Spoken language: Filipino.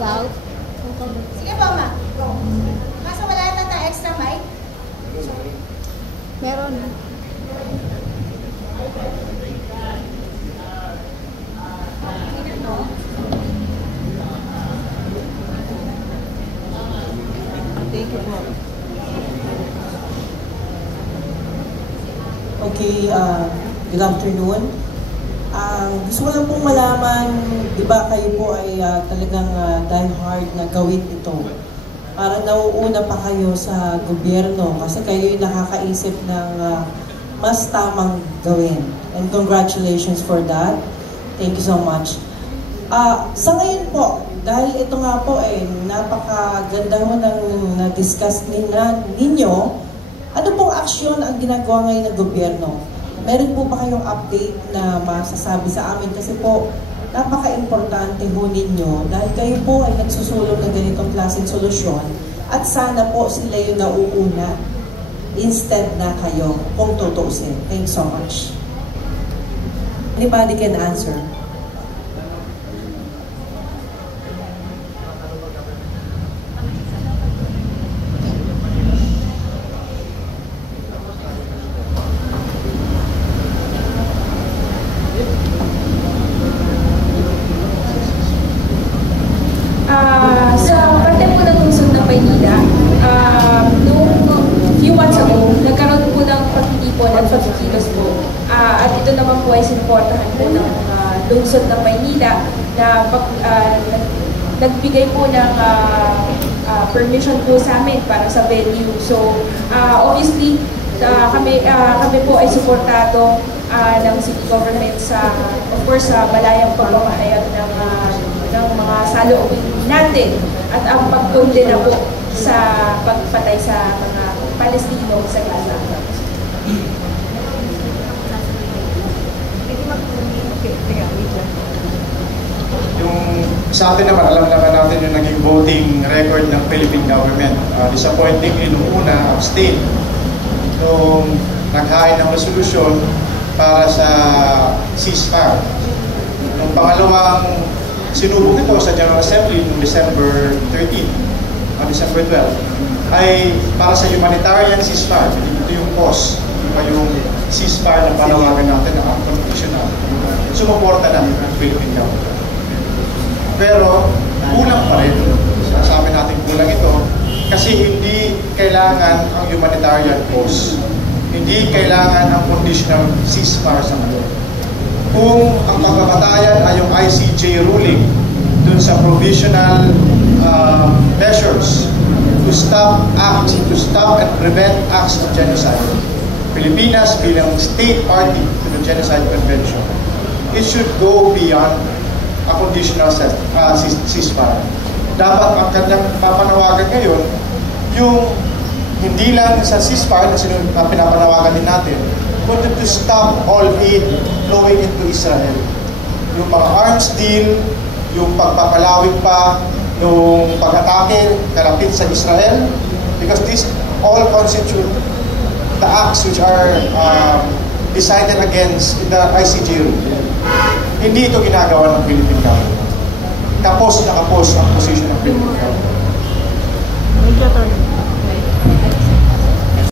Wow. Sige po, ma. Go. Kaso wala yata extra mic? Sorry. Meron. Thank you po. Okay, good afternoon. Gusto ko lang pong malaman, di ba kayo po ay talagang die hard na gawin ito. Parang nauuna pa kayo sa gobyerno kasi kayo yung nakakaisip ng mas tamang gawin. And congratulations for that. Thank you so much. Sa ngayon po, dahil ito nga po napakaganda mo nang na-discuss ninyo, ano pong aksyon ang ginagawa ngayon ng gobyerno? Meron po ba kayong update na masasabi sa amin? Kasi po, napaka-importante ho ninyo dahil kayo po ay nagsusulong ng ganitong klaseng solusyon at sana po sila yung nauuna instead na kayo kung tutuusin. Thanks so much. Anybody can answer? Sa parte po ng lungsod ng Maynila, noong few months ago, nagkaroon po ng pagtitipon at pagkikilos po. At ito naman po ay sinuportahan po ng lungsod ng Maynila na nagbigay po ng permission po sa amin para sa venue. So, obviously, kami po ay suportado ng city government sa, of course, sa malayang pagpapahayag ng mga saloobin natin at ang pagkondena po sa pagpatay sa mga Palestino sa Gaza. Yung sa atin naman, alam naman natin yung naging voting record ng Philippine government. Disappointingly, nung una, abstain. Nung naghain ng resolusyon para sa ceasefire. Nung pangalawang sinubok ito sa General Assembly noong December 13, December 12, ay para sa humanitarian ceasefire. Ito yung cause, yung ceasefire na panawagan natin na unconditional. Sumuporta namin ang Philippine government. Pero kulang pa rin. Sabi natin kulang ito kasi hindi kailangan ang humanitarian cause. Hindi kailangan ang conditional ceasefire sa ngayon. Kung ang pagpapatayan ay yung ICJ ruling dun sa provisional measures to stop and prevent acts of genocide, Pilipinas bilang state party to the Genocide Convention, it should go beyond a conditional ceasefire. Dapat ang kanyang papanawagan ngayon, yung hindi lang sa ceasefire na pinapanawagan din natin, but to stop all aid flowing into Israel. Yung mga arms deal, yung pagpapalawig pa, yung pag-atake, kalapit sa Israel, because these all constitute the acts which are decided against in the ICJ rule. Hindi ito ginagawa ng Philippine government. Kapos na kapos ang position ng Philippine government. Thank you, Atty.